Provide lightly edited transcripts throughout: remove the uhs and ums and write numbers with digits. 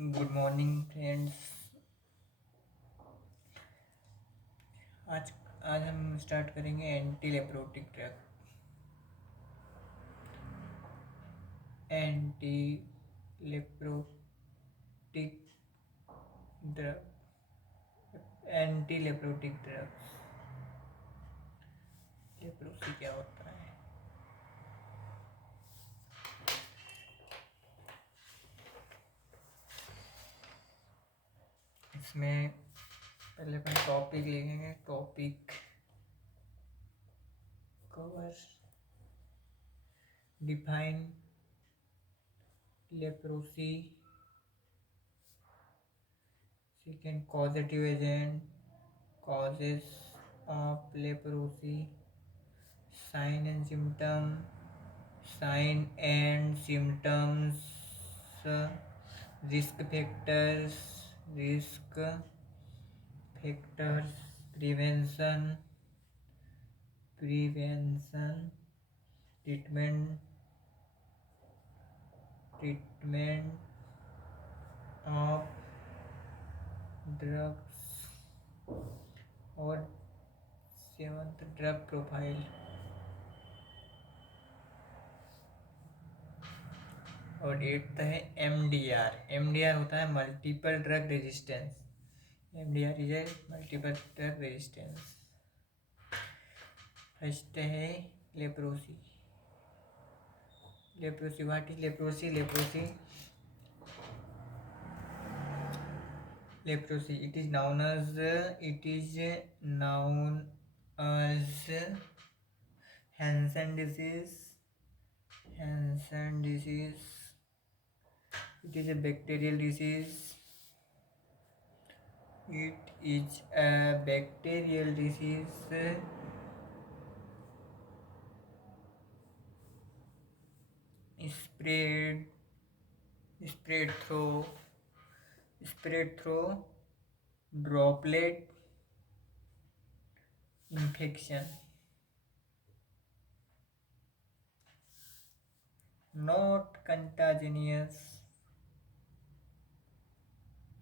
Good morning friends. आज आज हम स्टार्ट करेंगे anti leprotic drug. Anti leprotic drug. Anti leprotic drugs. Leprosy क्या होता है? इसमें पहले अपन टॉपिक लिखेंगे। Topic cover define leprosy. Second, causative agent, causes of leprosy, sign and symptom, sign and symptoms, risk factors, risk factors, prevention, treatment, treatment of drugs, और seventh drug profile. और eighth है एमडीआर। एमडीआर होता है multiple drug resistance. MDR is a multiple drug resistance. First है leprosy. Leprosy, what is leprosy? Leprosy it is known as Hansen disease. Hansen disease. It is a bacterial disease. It is a bacterial disease spread spread through spread through droplet infection. Not contagious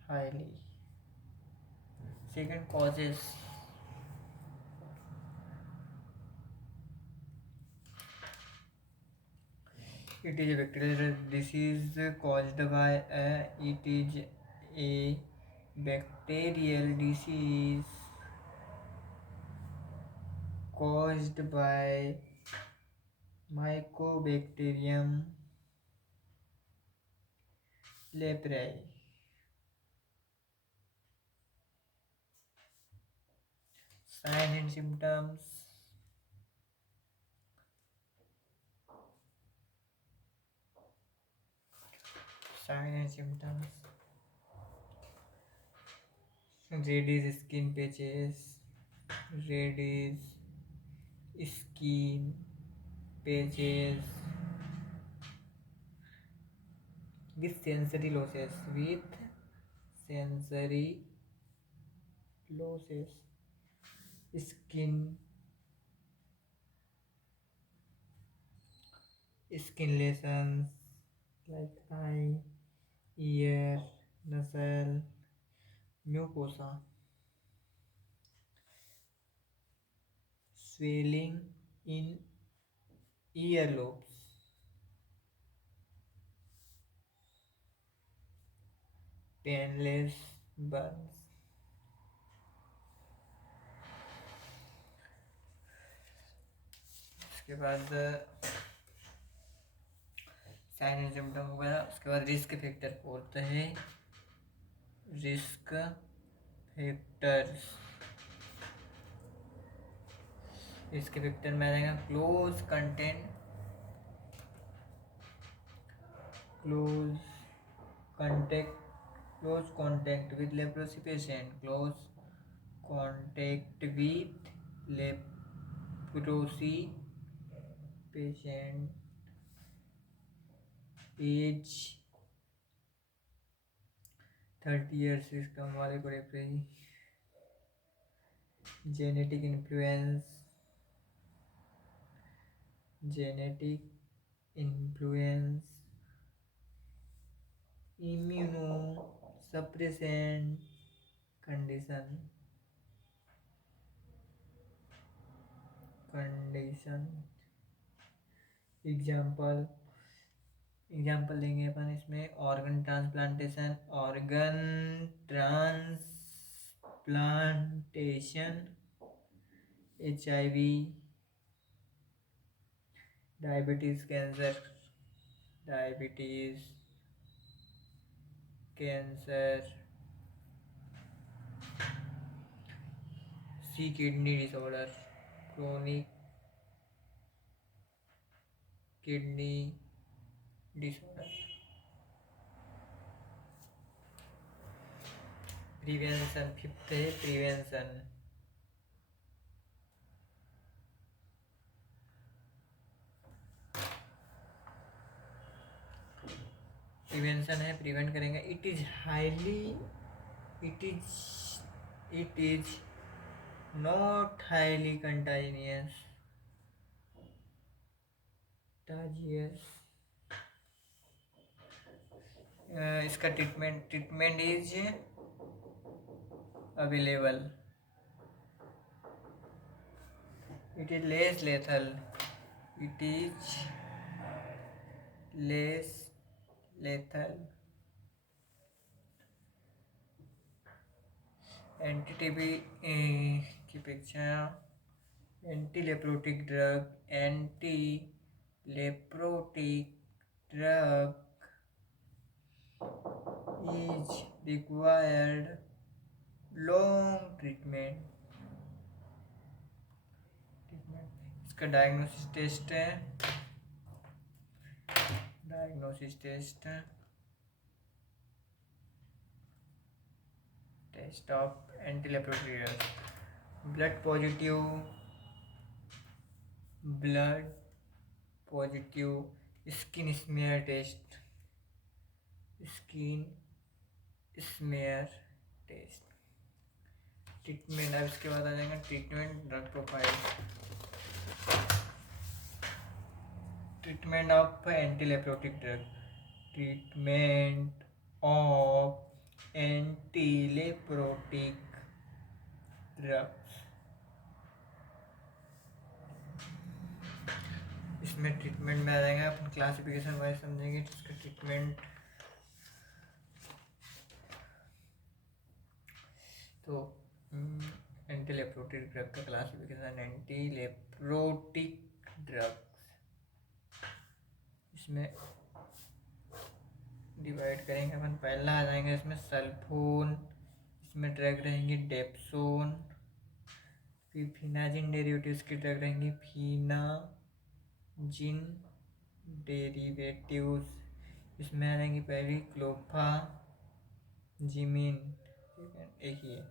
highly. Second, causes. It is a bacterial disease caused by it is a bacterial disease caused by Mycobacterium leprae. Sign and symptoms. Sign and symptoms. Reddish skin patches. Reddish skin patches with sensory losses. With sensory losses. Skin lesions like eye, ear, nasal, mucosa. Swelling in earlobes. Painless burns. उसके बाद sign and symptom हो गया। उसके बाद risk factor बोलते हैं। Risk factors. Risk factor में रहेगा close contact with leprosy patient. Close contact with leprosy patient. Age 30 years से कम वाले को leprosy. Genetic influence, immuno suppressant condition example लेंगे अपन इसमें organ transplantation HIV diabetes cancer C kidney disorder chronic kidney disorder prevention fifth है prevention है prevent करेंगे it is not highly contagious इसका treatment is available it is less lethal anti TB की अपेक्षा antileprotic drug is required long treatment इसका diagnosis test of antileprotic drug blood positive skin smear test treatment. अब इसके बाद आ जाएगा treatment drug profile treatment of antileprotic drug इसमें treatment में आ जाएगा अपन क्लासिफिकेशन वाइज समझेंगे इसका ट्रीटमेंट। तो एंटीलेप्रोटिक ड्रग का क्लासिफिकेशन एंटीलेप्रोटिक ड्रग्स इसमें डिवाइड करेंगे अपन। पहला आ जाएंगे इसमें सल्फोन, इसमें ड्रग रहेंगी डेप्सोन, फिर फिनाजिन डेरिवेटिव्स की ड्रग रहेंगी फिनाजिन डेरिवेटिव्स, इसमें आ जाएंगी पहली क्लोफाजिमिन एक ही है।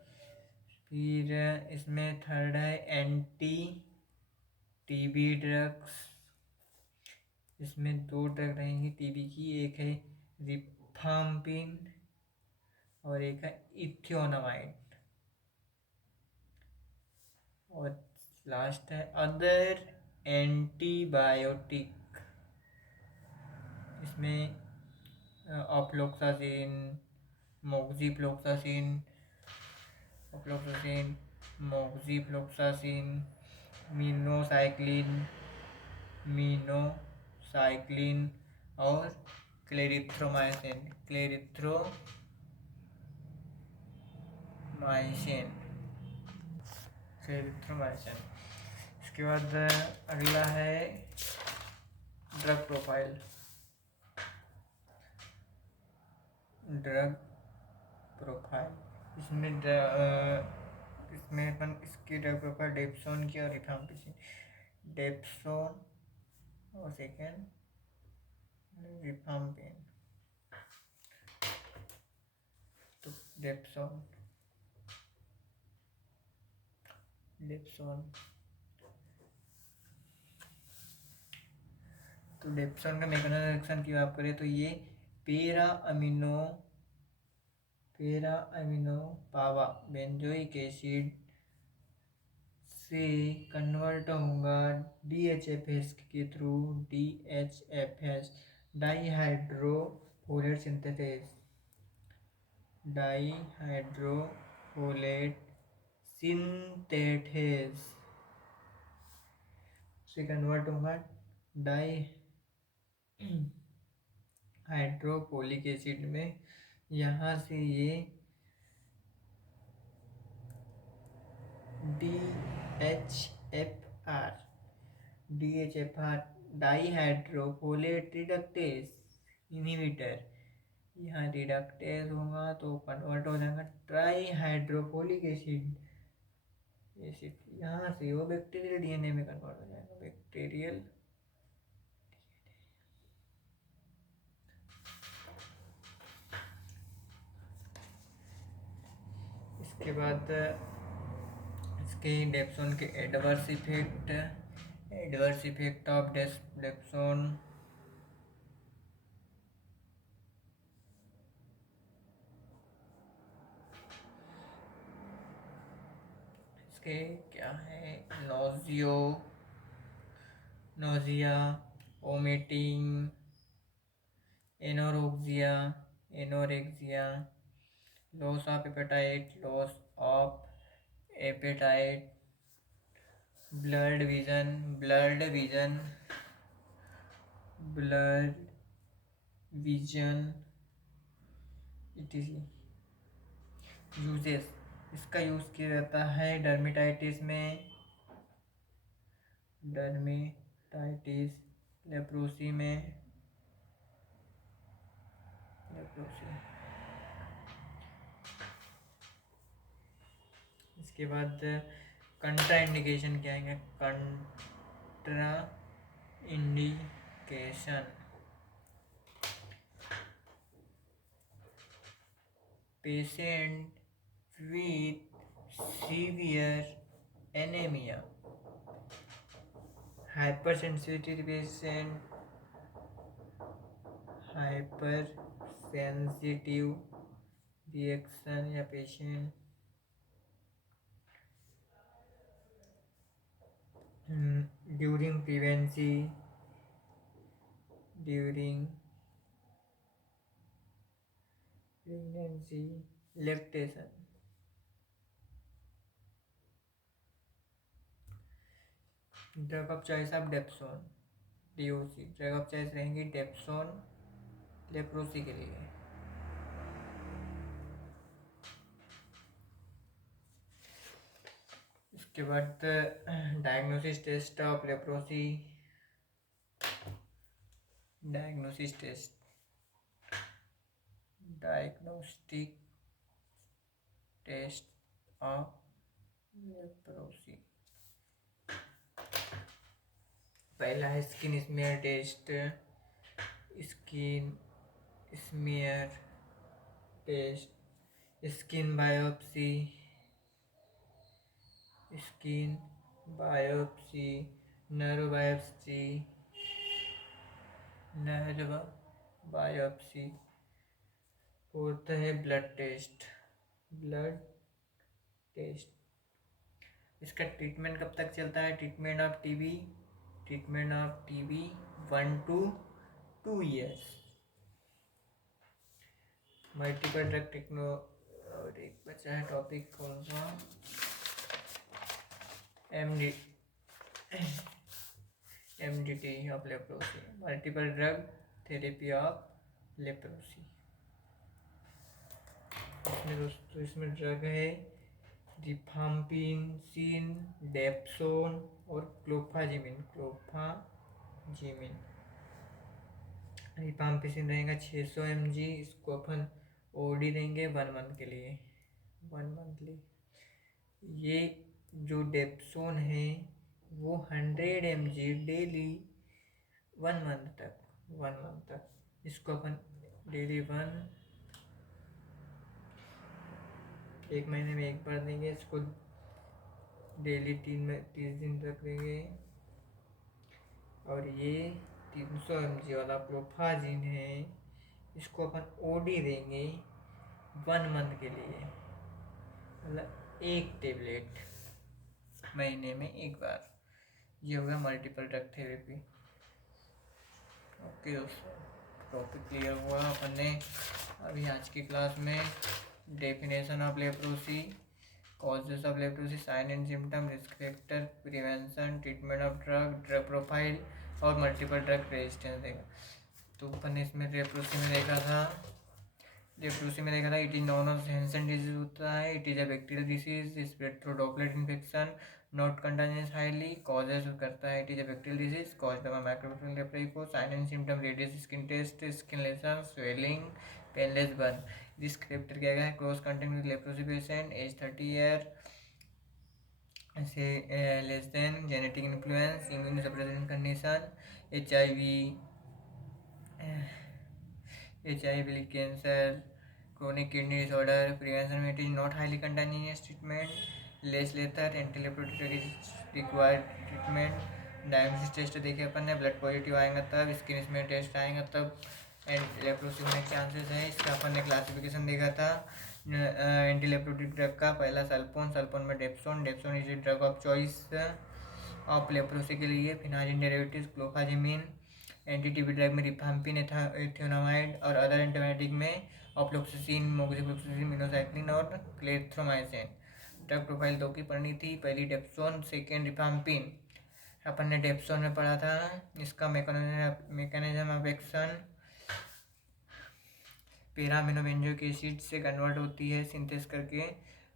फिर इसमें थर्ड है एंटी टीबी ड्रग्स, इसमें दो ड्रग रहेंगी टीबी की, एक है रिफाम्पिन और एक है इथियोनामाइड। और लास्ट है अदर एंटीबायोटिक, इसमें ऑफ्लोक्सासिन, मोक्सीफ्लोक्सासिन, मीनोसाइक्लिन और क्लेरिथ्रोमाइसिन। इसके बाद अगला है ड्रग प्रोफाइल इसमें अपन इसकी ड्रग प्रोफाइल डेप्सोन की और रिफाम्पिसिन, डेप्सोन और सेकेंड रिफाम्पिन। तो डेप्सोन का मैकेनिज्म रिएक्शन की बात करें तो ये पेरा अमीनो पावा बेंजोइक एसिड से कन्वर्ट होगा DHFS के थ्रू, DHFS डाईहाइड्रोफोलेट सिंथेसिस डाईहाइड्रोफोलेट सिंथेटेस से कन्वर्ट होगा डाई हाइड्रोपोलिक एसिड में। यहाँ से ये DHFR डाईहाइड्रोफोलेट रिडक्टेस इनहिबिटर, यहाँ रिडक्टेस होगा तो कन्वर्ट हो जाएगा ट्राईहाइड्रोफोलिक एसिड। यहाँ से वो बैक्टीरियल डीएनए में कन्वर्ट हो जाएगा, बैक्टीरियल। इसके बाद इसके डेप्सोन के एडवर्स इफेक्ट ऑफ डेप्सोन। इसके क्या है, nausea, vomiting, anorexia, loss of appetite, blood vision etc। Uses, इसका यूज़ किया जाता है डर्मेटाइटिस में, लेप्रोसी में, इसके बाद कंट्रा इंडिकेशन क्या है, contraindication patient with severe anemia, hypersensitive reaction या patient during pregnancy, lactation. Drug of choice of dapsone, DOC drug of choice रहेंगी डेप्सोन लेप्रोसी के लिए। इसके बाद diagnosis test of leprosy, diagnostic test of leprosy. पहला है skin smear test, skin biopsy, nerve biopsy. Fourth है blood test. इसका treatment कब तक चलता है, treatment of TB 1 to 2 years। Multiple drug techno, और एक बचा है टॉपिक कौन सा, MDT of leprosy, multiple drug therapy of leprosy. इसमें ड्रग है रिफाम्पिसिन, डेप्सोन और क्लोफाजिमिन। रिफाम्पिसिन रहेगा 600 mg, इसको अपन ओडी देंगे 1 मंथ के लिए, 1 मंथली। ये जो डेप्सोन है वो 100 mg डेली 1 मंथ तक, इसको अपन डेली 1 महीने में 1 बार देंगे, इसको डेली 30 दिन तक देंगे। और ये 300 mg वाला क्लोफाजिन है, इसको अपन ओडी देंगे 1 मंथ के लिए, मतलब 1 टेबलेट महीने में 1 बार। ये होगा मल्टीपल ड्रग थेरेपी। ओके दोस्तों, टॉपिक क्लियर हुआ अपन ने अभी आज की क्लास में। Definition of leprosy, causes of leprosy, sign and symptom, risk factor, prevention, treatment of drug profile और मल्टीपल ड्रग रेजिस्टेंस देगा। तो अपन ने इसमें लेप्रोसी में देखा था it is known of Hansen disease होता है। It is a bacterial disease spread through droplet infection, not contagious highly, causes करता है। It is a bacterial disease caused by microbacterial leprae को। Sign and symptom radius skin test, skin lesion, swelling, painless burn. Risk factor क्या है? Close contact with leprosy patient, age 30 year से less than, genetic influence, immune suppression condition, HIV, cancer, chronic kidney disorder, prevention it is not highly contagious, treatment less lethal, anti-leprotic is required treatment, diagnosis test देखे अपन ने, blood positive आएगा तब, skin में test आएगा तब and leprosy होने के चांसेस है। इसका अपन ने क्लासिफिकेशन देखा था एंटी लेप्रोटिक ड्रग का। पहला सल्फोन में dapsone is drug of choice of leprosy के लिए। Phenazine derivatives clofazimine, anti TB drug में रिफाम्पिन, एथेनोमाइड और अदर एंटीबायोटिक में ऑफ्लोक्सिसिन, मोक्सिफ्लोक्सिसिन, मिनोसाइक्लिन और क्लेथ्रोमाइसिन। ड्रग प्रोफाइल 2 की पढ़नी थी, पहली डेप्सोन, सेकेंड रिफाम्पिन। अपन ने डेप्सोन में पढ़ा था इसका मैकेनिज्म ऑफ एक्शन पैरामिनोबेंजोइक एसिड से कन्वर्ट होती है सिंथेस करके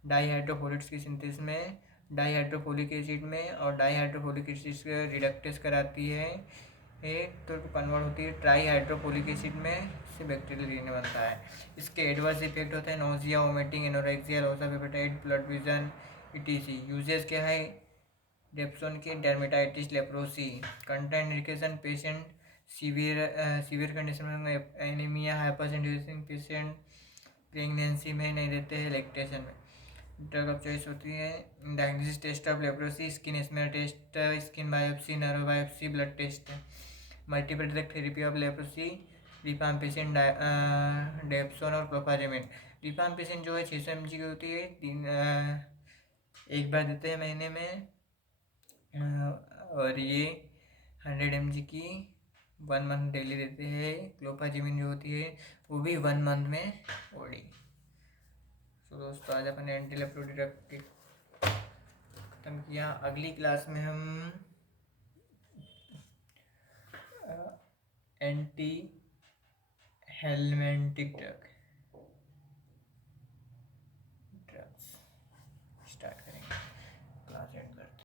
डाईहाइड्रोफोलेट्स की सिंथेस में, डाईहाइड्रोफोलिक एसिड में, और डाईहाइड्रोफोलिक एसिड से रिडक्टेस कराती है एक, तो कन्वर्ट होती है ट्राईहाइड्रोफोलिक एसिड में, से बैक्टीरियल डीएनए बनता है। इसके एडवर्स इफेक्ट होता है nausea, vomiting, anorexia, loss of appetite, blood vision, etc. Uses क्या है डेप्सोन के? Dermatitis leprosy, content indication patient severe condition में, एनीमिया, हाइपरसेंसिटिविटी पेशेंट, प्रेगनेंसी में नहीं देते हैं, लैक्टेशन में। ड्रग ऑफ चॉइस होती है diagnosis test of leprosy, skin smear test, skin biopsy, nerve biopsy, blood test. Multiple drug therapy of leprosy, rifampicin, dapsone और clofazimine. Rifampicin जो है 600 mg की होती है, एक बार देते हैं महीने में, और ये 100 mg की 1 मंथ डेली देते हैं। क्लोफाजिमिन जो होती है वो भी 1 मंथ में ओडी। तो दोस्तों आज अपन ने एंटी लेप्रोटिक ड्रग खत्म किया। अगली क्लास में हम एंटी हेलमेंटिक ड्रग